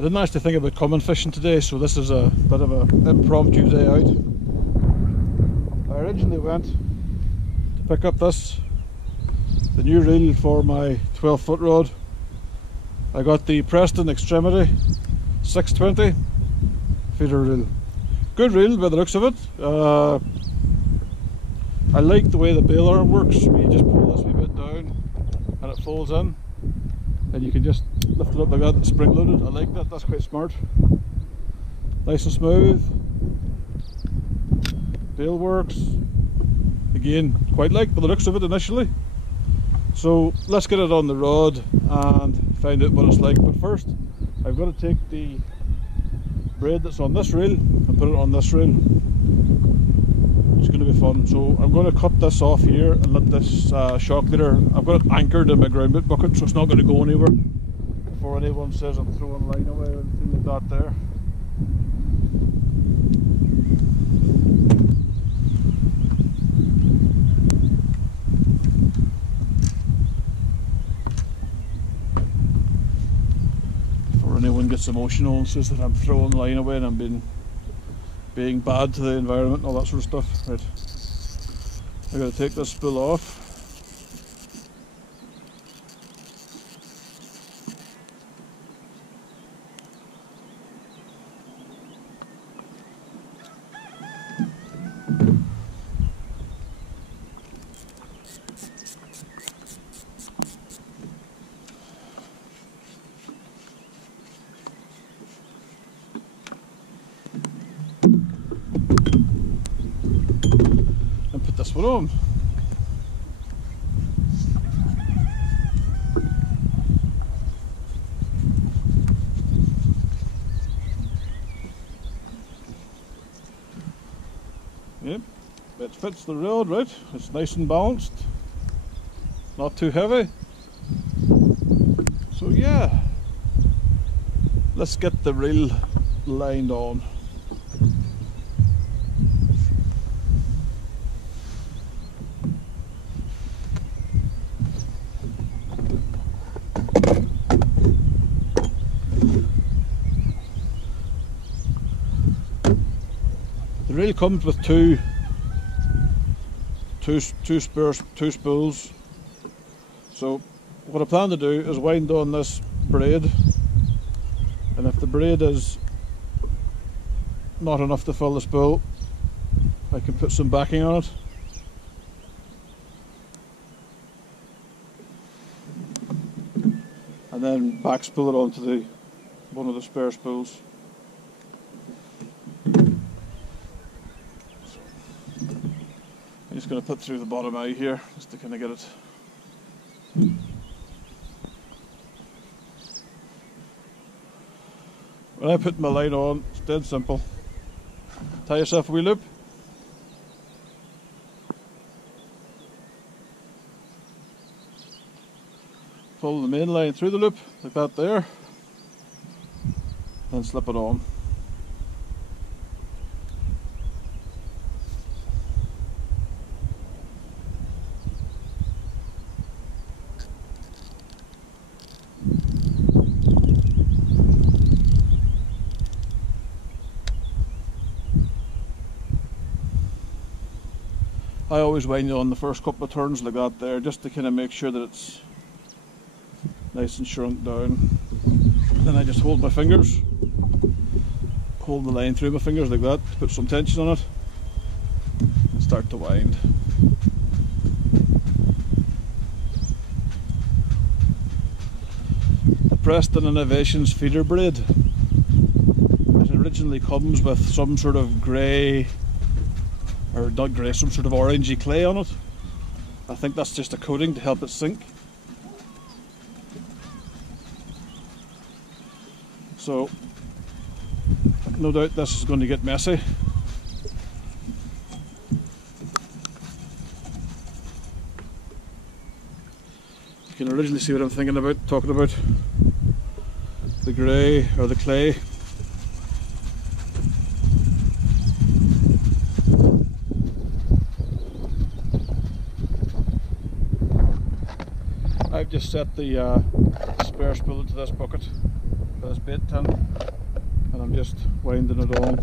I didn't actually think about coming fishing today, so this is a bit of an impromptu day out. I originally went to pick up the new reel for my 12-foot rod. I got the Preston Extremity 620 feeder reel. Good reel by the looks of it. I like the way the bail arm works. You just pull this wee bit down and it folds in, and you can just lift it up like that and spring loaded. I like that, that's quite smart. Nice and smooth. Bail works. Again, quite like by the looks of it initially. So let's get it on the rod and find out what it's like. But first, I've got to take the braid that's on this reel and put it on this reel. It's going to be fun. So I'm going to cut this off here and let this shock leader, I've got it anchored in my ground bait bucket, so it's not going to go anywhere before anyone says I'm throwing line away or anything like that there. Before anyone gets emotional and says that I'm throwing line away and I'm being bad to the environment and all that sort of stuff. Right, I've got to take this spool off. And put this one on. Yep, it fits the rod right, it's nice and balanced, not too heavy. So yeah, let's get the reel lined on. The reel comes with two spools. So what I plan to do is wind on this braid, and if the braid is not enough to fill the spool, I can put some backing on it. And then back spool it onto one of the spare spools. I'm just going to put through the bottom eye here, just to kind of get it. When I put my line on, it's dead simple. Tie yourself a wee loop. Pull the main line through the loop, like that there. Then slip it on. I always wind on the first couple of turns like that there, just to kind of make sure that it's nice and shrunk down. Then I just hold my fingers, hold the line through my fingers like that to put some tension on it, and start to wind. The Preston Innovations feeder braid, it originally comes with some sort of grey, or not grey, some sort of orangey clay on it. I think that's just a coating to help it sink. So no doubt this is going to get messy. You can originally see what I'm thinking about, talking about the grey or the clay. I've just set the spare spool into this bucket. for this bait tin, and I'm just winding it on.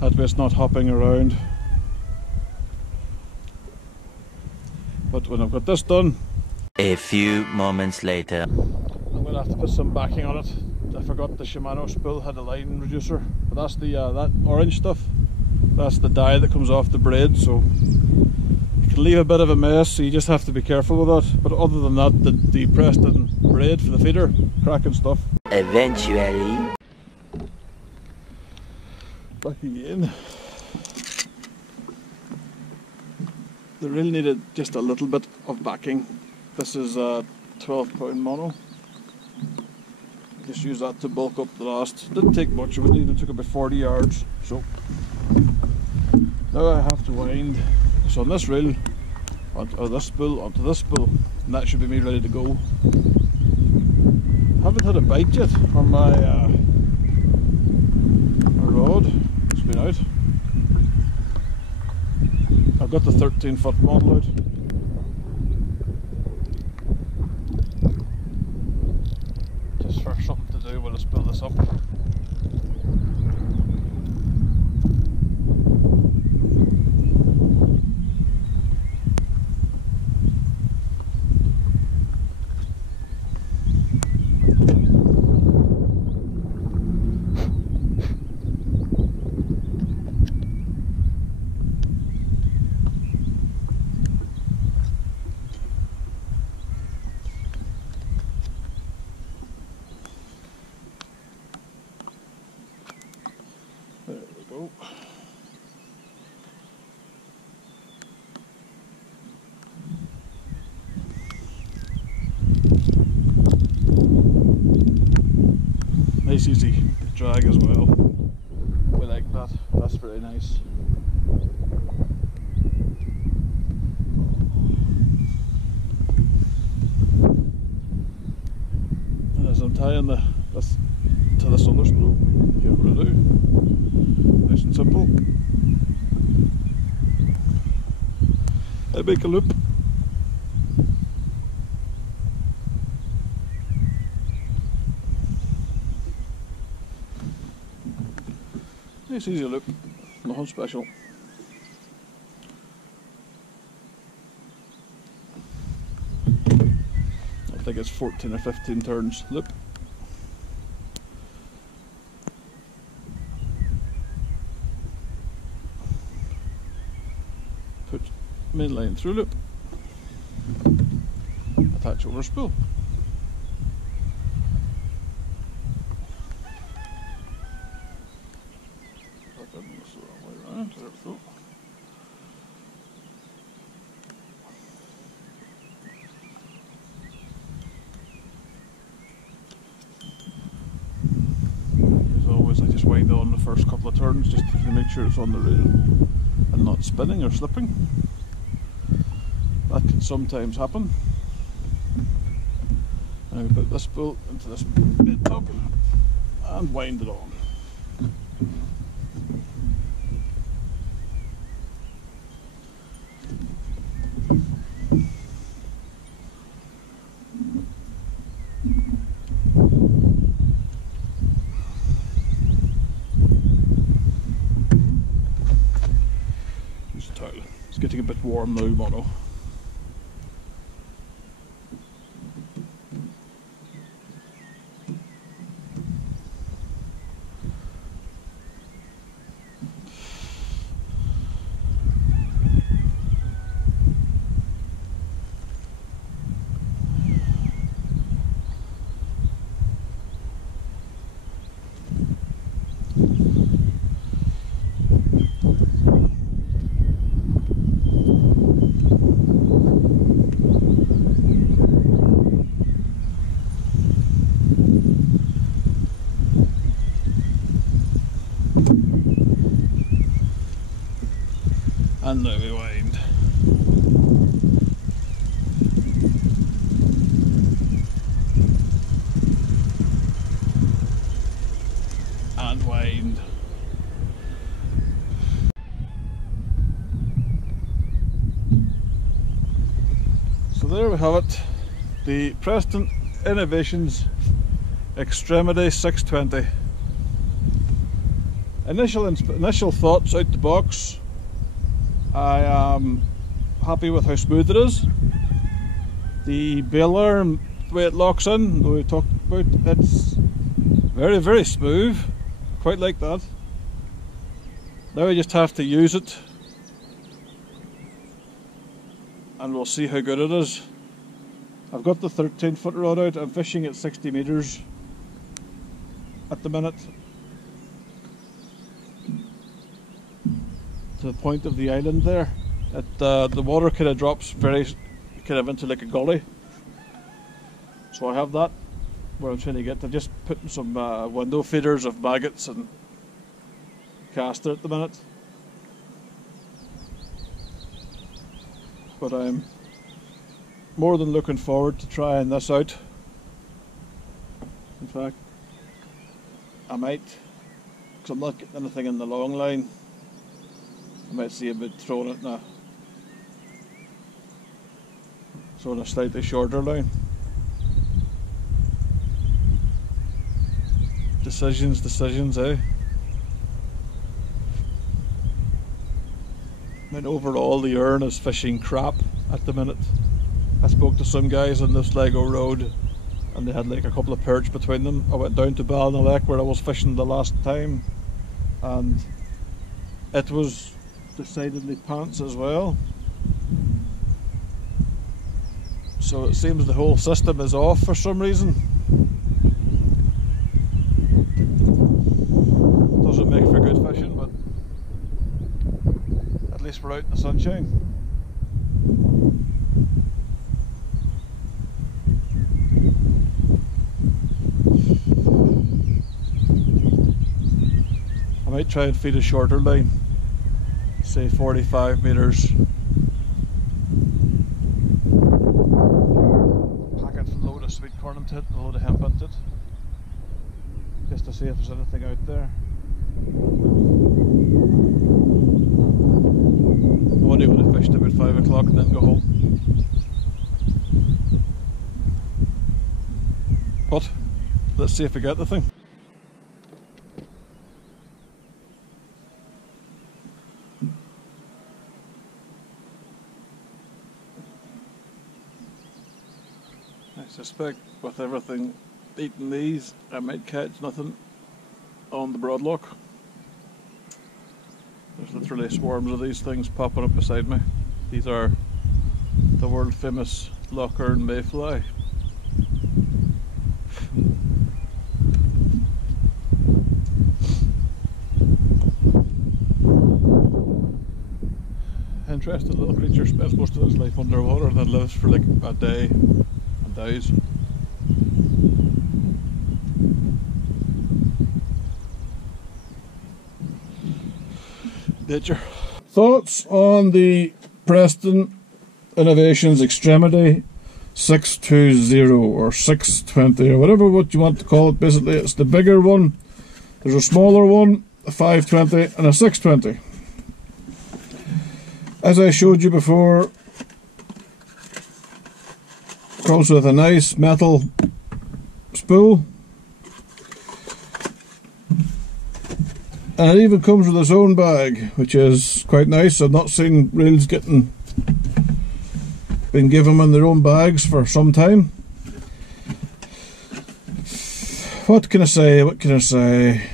That way it's not hopping around. But when I've got this done, a few moments later, I'm going to have to put some backing on it. I forgot the Shimano Spool had a line reducer, but that's the that orange stuff. That's the dye that comes off the braid, so it can leave a bit of a mess, so you just have to be careful with that. But other than that, the Preston braid for the feeder, cracking stuff. eventually, Back again. They really needed just a little bit of backing. This is a 12-pound mono. Just use that to bulk up the last. Didn't take much of it, even took about 40 yards. So now I have to wind this on this reel onto this spool, onto this spool, and that should be me ready to go. Haven't had a bite yet on my rod. It's been out. I've got the 13-foot model out. Just for something to do while I spool this up. There we go. Nice easy drag as well. We like that. That's very nice. And as I'm tying this to this other spool, here's what I do. Nice and simple. I make a loop. Nice easy loop, nothing special. I think it's 14 or 15 turns loop. Put main line through loop, attach over spool. There we go. As always, I just wind on the first couple of turns just to make sure it's on the rail and not spinning or slipping. That can sometimes happen. And I put this spool into this bit top and wind it on. It's getting a bit warm now, mono. And now we wind. And wind. we have it, the Preston Innovations Extremity 620. Initial thoughts out the box, I am happy with how smooth it is. The bail arm, the way it locks in, the way we talked about, it's very, very smooth. Quite like that. Now I just have to use it and we'll see how good it is. I've got the 13-foot rod out. I'm fishing at 60 metres at the minute, to the point of the island there. The water kind of drops very kind of into like a gully, so I have that where I'm trying to get to, just putting some window feeders of maggots and caster at the minute. But I'm more than looking forward to trying this out. In fact, I might, because I'm not getting anything in the long line, I might see about throwing it in a slightly shorter line. Decisions, eh? I mean, overall the Earn is fishing crap at the minute. I spoke to some guys on this Lego road and they had like a couple of perch between them. I went down to Ballinalek where I was fishing the last time and it was decidedly pants as well. So it seems the whole system is off for some reason. Doesn't make for good fishing, but at least we're out in the sunshine. I might try and feed a shorter line, say 45 metres. Pack it, load of sweet corn into it, a load of hemp into it, just to see if there's anything out there. I'm only going to fish till about 5 o'clock and then go home. But let's see if we get the thing. I suspect with everything eating these, I might catch nothing on the broadlock. There's literally swarms of these things popping up beside me. These are the world famous Loch Earn mayfly. Interesting little creature, spends most of his life underwater, then lives for like a day and dies. Nature. Thoughts on the Preston Innovations Extremity 620 or 620 or whatever what you want to call it. Basically it's the bigger one. There's a smaller one, a 520 and a 620. As I showed you before, it comes with a nice metal spool. And it even comes with its own bag, which is quite nice. I've not seen reels been given in their own bags for some time. What can I say?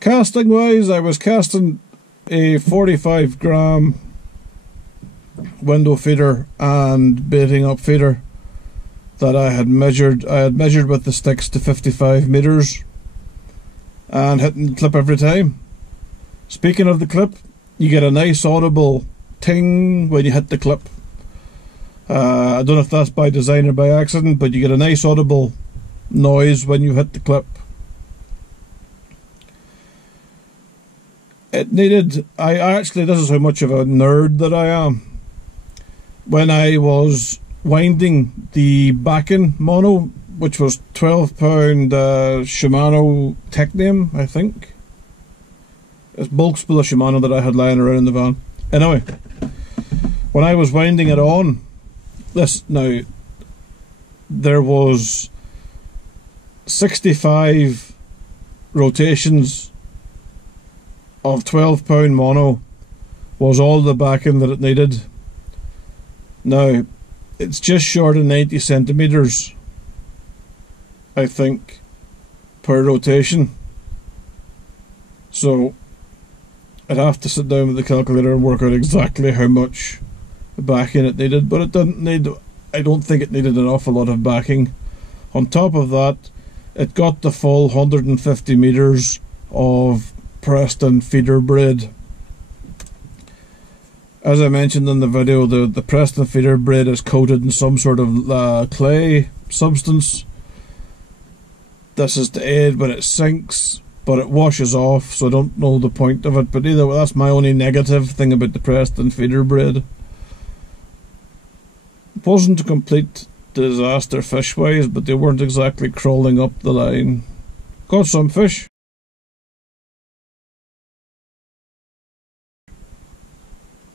Casting wise, I was casting a 45 gram window feeder and baiting up feeder that I had measured. I had measured with the sticks to 55 meters. And hitting the clip every time. Speaking of the clip, you get a nice audible ting when you hit the clip. I don't know if that's by design or by accident, but you get a nice audible noise when you hit the clip. It needed, I actually, this is how much of a nerd that I am. When I was winding the backing mono, which was 12-pound Shimano Technium, I think. It's bulk spool of Shimano that I had lying around in the van. Anyway, when I was winding it on, there was 65 rotations of 12-pound mono was all the backing that it needed. Now, it's just short of 90 centimetres, I think, per rotation. So I'd have to sit down with the calculator and work out exactly how much backing it needed, but it didn't need, I don't think it needed an awful lot of backing. On top of that, it got the full 150 metres of Preston feeder braid. As I mentioned in the video, the Preston feeder braid is coated in some sort of clay substance. This is to aid when it sinks, but it washes off, so I don't know the point of it. But either way, that's my only negative thing about the Preston feeder braid. It wasn't a complete disaster fish-wise, but they weren't exactly crawling up the line. Got some fish.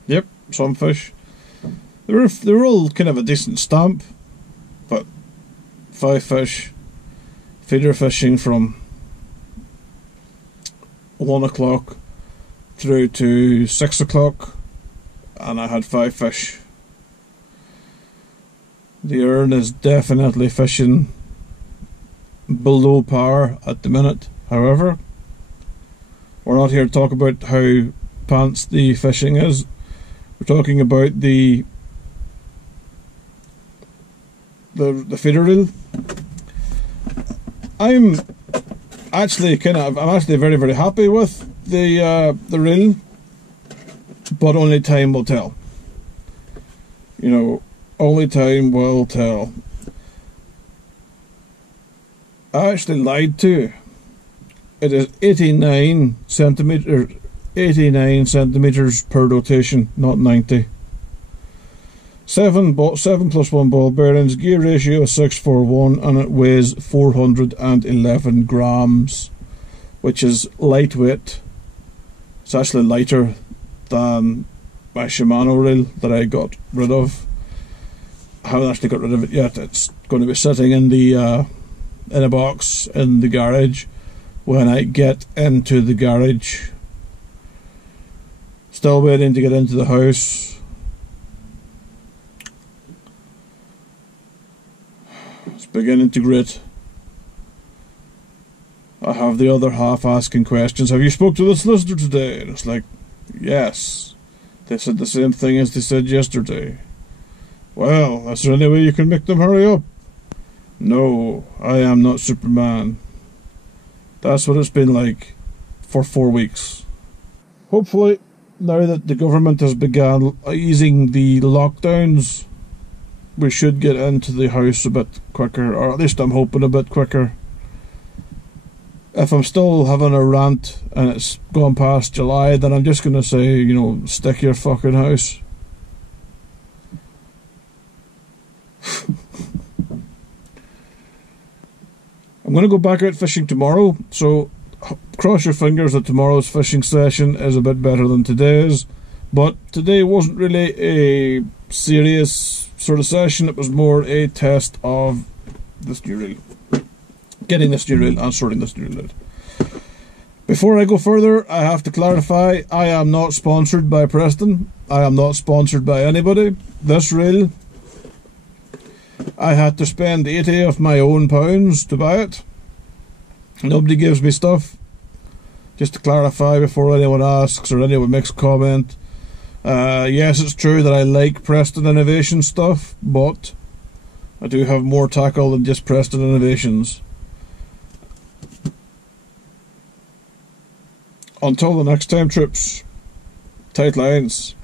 Yep, some fish. They were all kind of a decent stamp, but 5 fish. Feeder fishing from 1 o'clock through to 6 o'clock, and I had 5 fish. The Ern is definitely fishing below par at the minute. However, we're not here to talk about how pants the fishing is. We're talking about the feeder reel. I'm actually very, very happy with the reel, but only time will tell. You know, only time will tell. I actually lied to you. It is 89 centimeters per rotation, not 90. 7 plus 1 ball bearings, gear ratio of 641, and it weighs 411 grams, which is lightweight. It's actually lighter than my Shimano reel that I got rid of. I haven't actually got rid of it yet. It's going to be sitting in the in a box in the garage when I get into the garage. Still waiting to get into the house. It's beginning to grit. I have the other half asking questions. Have you spoke to the solicitor today? And it's like, yes. They said the same thing as they said yesterday. Well, is there any way you can make them hurry up? No, I am not Superman. That's what it's been like for 4 weeks. Hopefully, now that the government has begun easing the lockdowns, we should get into the house a bit quicker, or at least I'm hoping a bit quicker. If I'm still having a rant and it's gone past July, then I'm just going to say, you know, stick your fucking house. I'm going to go back out fishing tomorrow, so cross your fingers that tomorrow's fishing session is a bit better than today's. But today wasn't really a serious sort of session, it was more a test of the steer reel. Getting the steer reel and sorting the steer reel out. Before I go further, I have to clarify, I am not sponsored by Preston. I am not sponsored by anybody. This reel, I had to spend 80 of my own pounds to buy it. Nobody gives me stuff. Just to clarify before anyone asks or anyone makes a comment. Yes, it's true that I like Preston Innovations stuff, but I do have more tackle than just Preston Innovations. Until the next time, trips, tight lines.